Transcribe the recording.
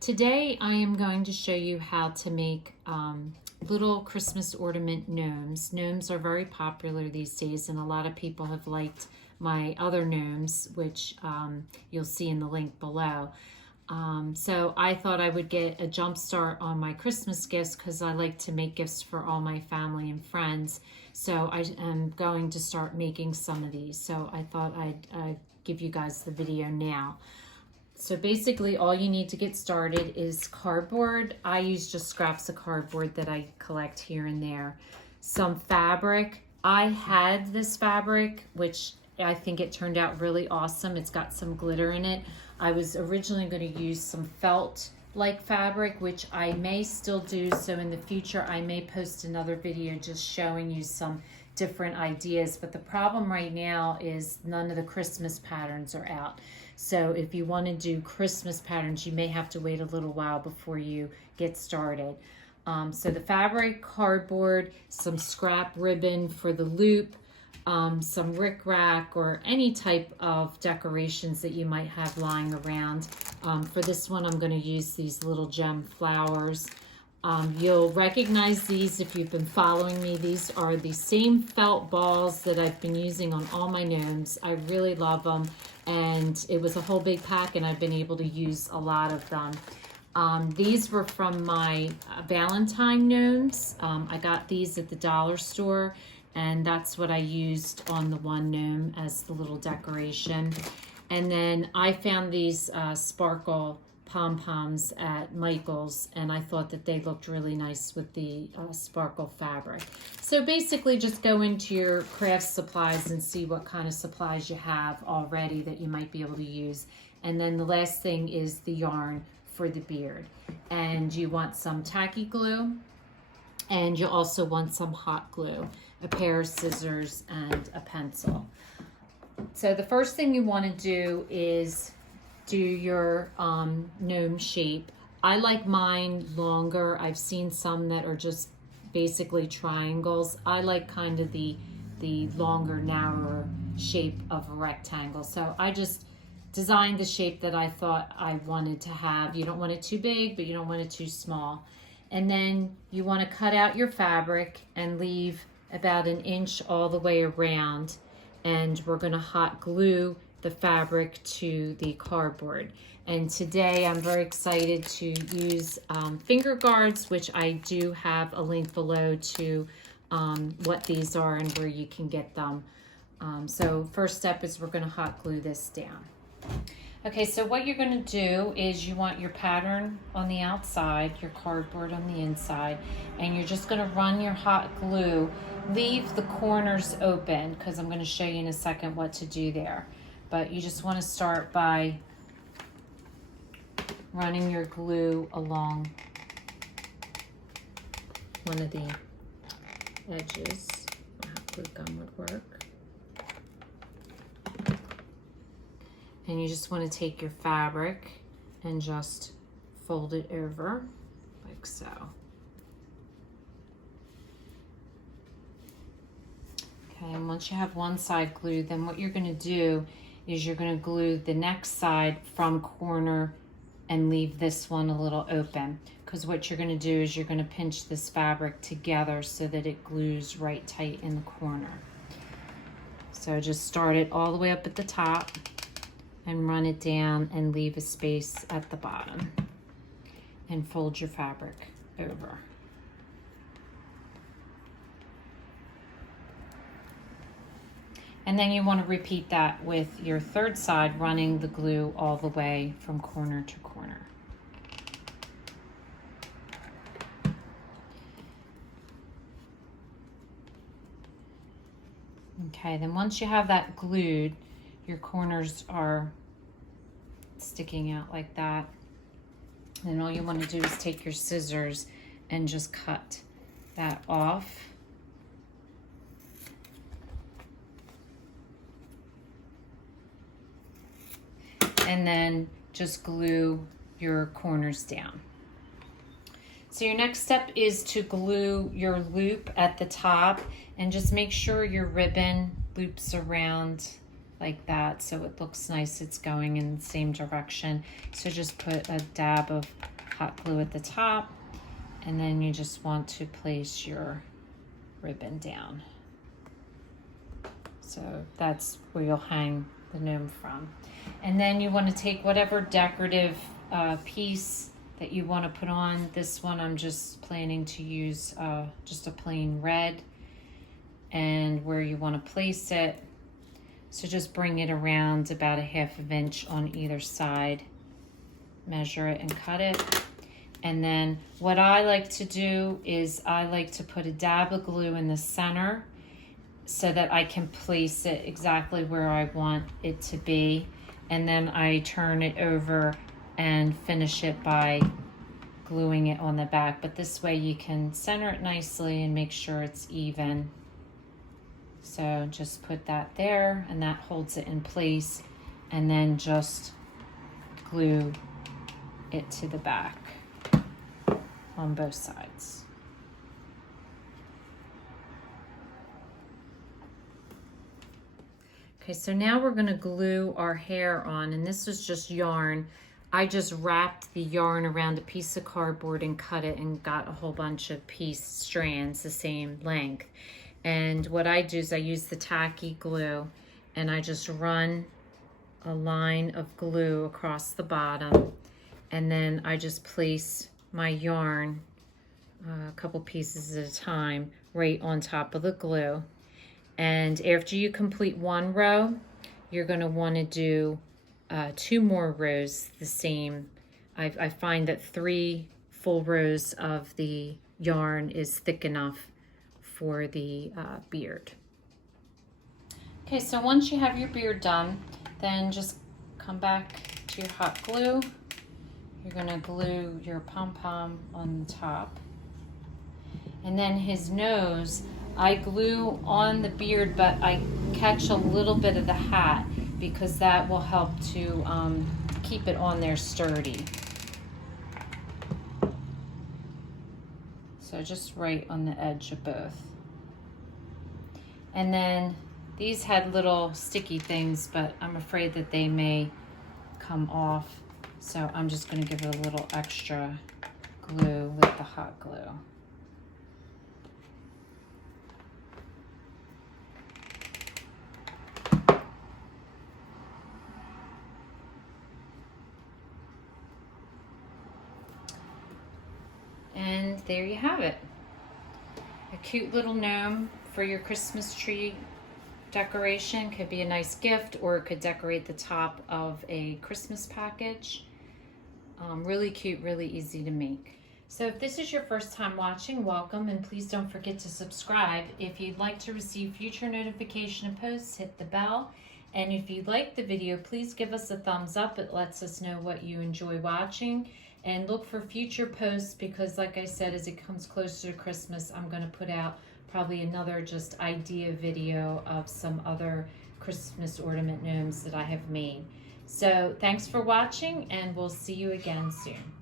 Today I am going to show you how to make little Christmas ornament gnomes. Gnomes are very popular these days, and a lot of people have liked my other gnomes, which you'll see in the link below. So I thought I would get a jump start on my Christmas gifts because I like to make gifts for all my family and friends. So I am going to start making some of these. So I thought I'd give you guys the video now. So basically all you need to get started is cardboard. I use just scraps of cardboard that I collect here and there. Some fabric. I had this fabric, which I think it turned out really awesome. It's got some glitter in it. I was originally going to use some felt like fabric, which I may still do. So in the future, I may post another video just showing you some different ideas. But the problem right now is none of the Christmas patterns are out. So if you want to do Christmas patterns, you may have to wait a little while before you get started. So the fabric, cardboard, some scrap ribbon for the loop, some rickrack or any type of decorations that you might have lying around. For this one, I'm going to use these little gem flowers. You'll recognize these if you've been following me. These are the same felt balls that I've been using on all my gnomes. I really love them, and it was a whole big pack, and I've been able to use a lot of them. These were from my Valentine gnomes. I got these at the dollar store, and that's what I used on the one gnome as the little decoration. And then I found these sparkle pom-poms at Michael's, and I thought that they looked really nice with the sparkle fabric. So basically just go into your craft supplies and see what kind of supplies you have already that you might be able to use. And then the last thing is the yarn for the beard. And you want some tacky glue, and you also want some hot glue, a pair of scissors, and a pencil. So the first thing you want to do is do your gnome shape. I like mine longer. I've seen some that are just basically triangles. I like kind of the longer, narrower shape of a rectangle. So I just designed the shape that I thought I wanted to have. You don't want it too big, but you don't want it too small. And then you want to cut out your fabric and leave about 1 inch all the way around. And we're going to hot glue the fabric to the cardboard. And today I'm very excited to use finger guards, which I do have a link below to what these are and where you can get them. So first step is we're going to hot glue this down. Okay, so what you're going to do is you want your pattern on the outside, your cardboard on the inside, and you're just going to run your hot glue. Leave the corners open because I'm going to show you in a second what to do there. But you just want to start by running your glue along one of the edges. Glue gun would work. And you just want to take your fabric and just fold it over like so. Okay, and once you have one side glued, then what you're going to do is you're going to glue the next side from corner and leave this one a little open, because what you're going to do is you're going to pinch this fabric together so that it glues right tight in the corner. So just start it all the way up at the top and run it down and leave a space at the bottom and fold your fabric over. And then you want to repeat that with your third side, running the glue all the way from corner to corner. Okay, then once you have that glued, your corners are sticking out like that. And all you want to do is take your scissors and just cut that off. And then just glue your corners down. So your next step is to glue your loop at the top, and just make sure your ribbon loops around like that so it looks nice. It's going in the same direction. So just put a dab of hot glue at the top, and then you just want to place your ribbon down. So that's where you'll hang the gnome from. And then you want to take whatever decorative piece that you want to put on. This one I'm just planning to use just a plain red, and where you want to place it. So just bring it around about a 1/2 inch on either side. Measure it and cut it. And then what I like to do is I like to put a dab of glue in the center so that I can place it exactly where I want it to be. And then I turn it over and finish it by gluing it on the back. But this way you can center it nicely and make sure it's even. So just put that there, and that holds it in place, and then just glue it to the back on both sides. Okay, so now we're going to glue our hair on, and this was just yarn. I just wrapped the yarn around a piece of cardboard and cut it and got a whole bunch of strands the same length. And what I do is I use the tacky glue, and I just run a line of glue across the bottom, and then I just place my yarn a couple pieces at a time right on top of the glue. And after you complete one row, you're going to want to do 2 more rows the same. I find that 3 full rows of the yarn is thick enough for the beard. Okay, so once you have your beard done, then just come back to your hot glue. You're going to glue your pom-pom on the top. And then his nose, I glue on the beard, but I catch a little bit of the hat because that will help to keep it on there sturdy. So just right on the edge of both. And then these had little sticky things, but I'm afraid that they may come off. So I'm just going to give it a little extra glue with the hot glue. And there you have it. A cute little gnome for your Christmas tree decoration. Could be a nice gift, or it could decorate the top of a Christmas package. Really cute, really easy to make. So if this is your first time watching, welcome, and please don't forget to subscribe. If you'd like to receive future notification of posts, hit the bell. And if you like the video, please give us a thumbs up. It lets us know what you enjoy watching. And look for future posts, because like I said, as it comes closer to Christmas, I'm going to put out probably another just idea video of some other Christmas ornament gnomes that I have made. So thanks for watching, and we'll see you again soon.